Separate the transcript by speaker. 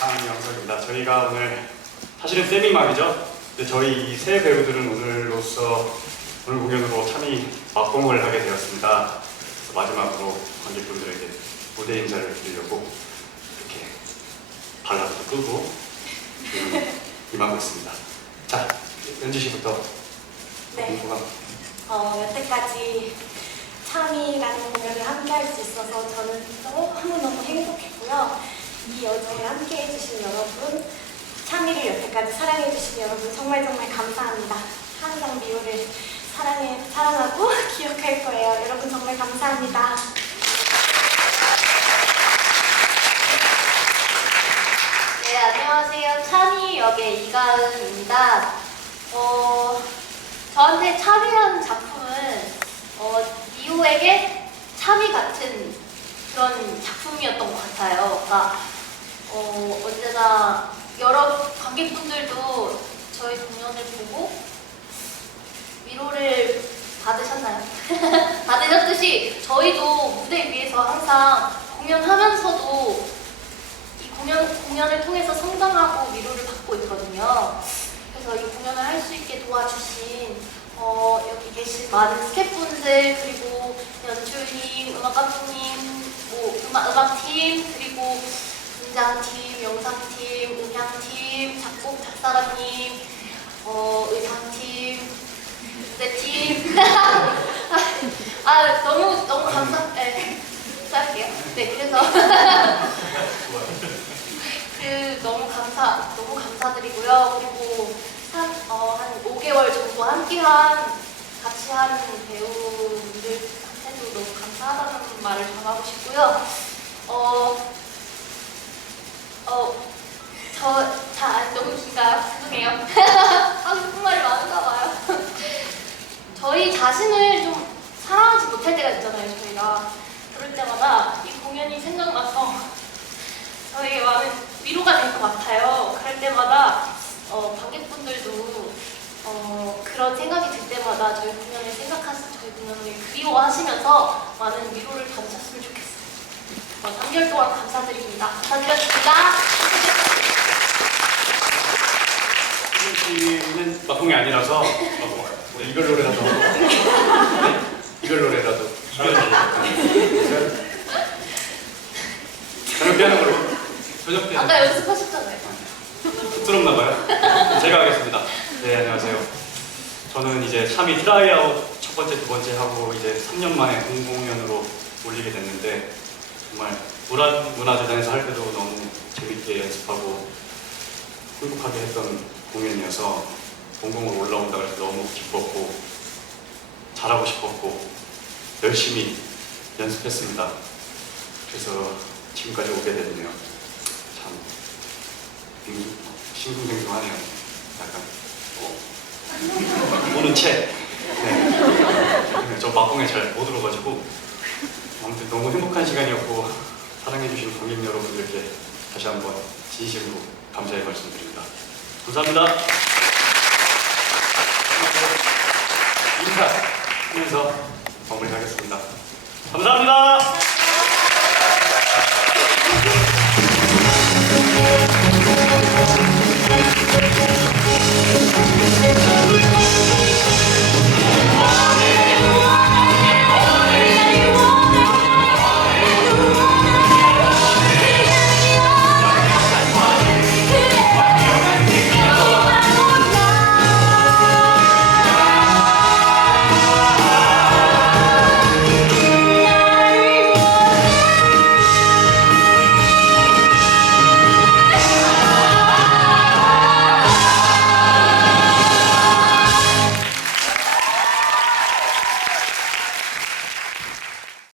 Speaker 1: 강영석입니다. 저희가 오늘 사실은 세미막이죠. 근데 저희 이 세 배우들은 오늘로써 오늘 공연으로 참이 막공을 하게 되었습니다. 그래서 마지막으로 관객분들에게 무대 인사를 드리려고 이렇게 발라드도 끄고 음, 임하고 있습니다. 자, 연지 씨부터
Speaker 2: 네.
Speaker 1: 궁금한
Speaker 2: 어, 여태까지 참이라는 공연을 함께 할 수 있어서 저는 너무너무 행복했고요. 이 여정에 함께 해주신 여러분, 참이를 여태까지 사랑해주신 여러분 정말 정말 감사합니다. 항상 미호를 사랑해, 사랑하고 기억할 거예요. 여러분 정말 감사합니다.
Speaker 3: 네, 안녕하세요. 참이 역의 이가은입니다. 어, 저한테 참이라는 작품은 어, 이호에게 참이 같은 그런 작품이었던 것 같아요. 그러니까 어, 언제나 여러 관객분들도 저희 공연을 보고 위로를 받으셨나요? 받으셨듯이 저희도 무대 위에서 항상 공연하면서도 이 공연, 공연을 통해서 성장하고 위로를 받고 있거든요. 그래서 이 공연을 할 수 있게 도와주신 어, 여기 계신 많은 스태프분들 그리고 연출님, 음악 감독님, 뭐 음악 음악팀 그리고 분장팀, 영상팀, 음향팀, 작곡 작사가님, 어, 의상팀, 무대팀. 아 너무 너무 감사. 네, 할게요. 네 그래서. 그 너무 감사 너무 감사드리고요. 그리고 한, 어, 한 5개월 정도 함께한 같이 한 배우분들한테도 너무 감사하다는 말을 전하고 싶고요. 어, 어, 저, 자, 너무? 죄송해요. 하고 싶은 말이 많은가 봐요. 저희 자신을 좀 사랑하지 못할 때가 있잖아요, 저희가. 그럴 때마다 이 공연이 생각나서 저에게 많은 위로가 될 것 같아요. 그럴 때마다 어, 관객분들도 어, 그런 생각이 들 때마다 저희 공연을 생각하시, 저희 공연을 그리워하시면서 많은 위로를 받으셨으면 좋겠어요. 어, 3개월 동안 감사드립니다. 감사드렸습니다.
Speaker 1: 씨는 막공이 아니라서 어, 뭐 이걸 노래라도 네? 이걸 노래라도 저녁 때 하는 걸로 저녁 때
Speaker 3: 아까 연습하셨잖아요.
Speaker 1: 쑥스럽나 봐요 제가 하겠습니다 네 안녕하세요 저는 이제 참이 트라이아웃 첫 번째 두 번째 하고 이제 3년 만에 공공연으로 올리게 됐는데 정말 문화, 문화재단에서 할 때도 너무 재밌게 연습하고 행복하게 했던 공연이어서 공공으로 올라온다 그래서 너무 기뻤고 잘하고 싶었고 열심히 연습했습니다. 그래서 지금까지 오게 됐네요. 참 빙- 싱숭생숭하네요. 약간 어. 오는 채. 네. 저 막공에 잘 못 들어가지고 아무튼 너무 행복한 시간이었고 사랑해주신 관객 여러분들께 다시 한번 진심으로 감사의 말씀드립니다. 감사합니다. 인사하면서 마무리하겠습니다. 감사합니다.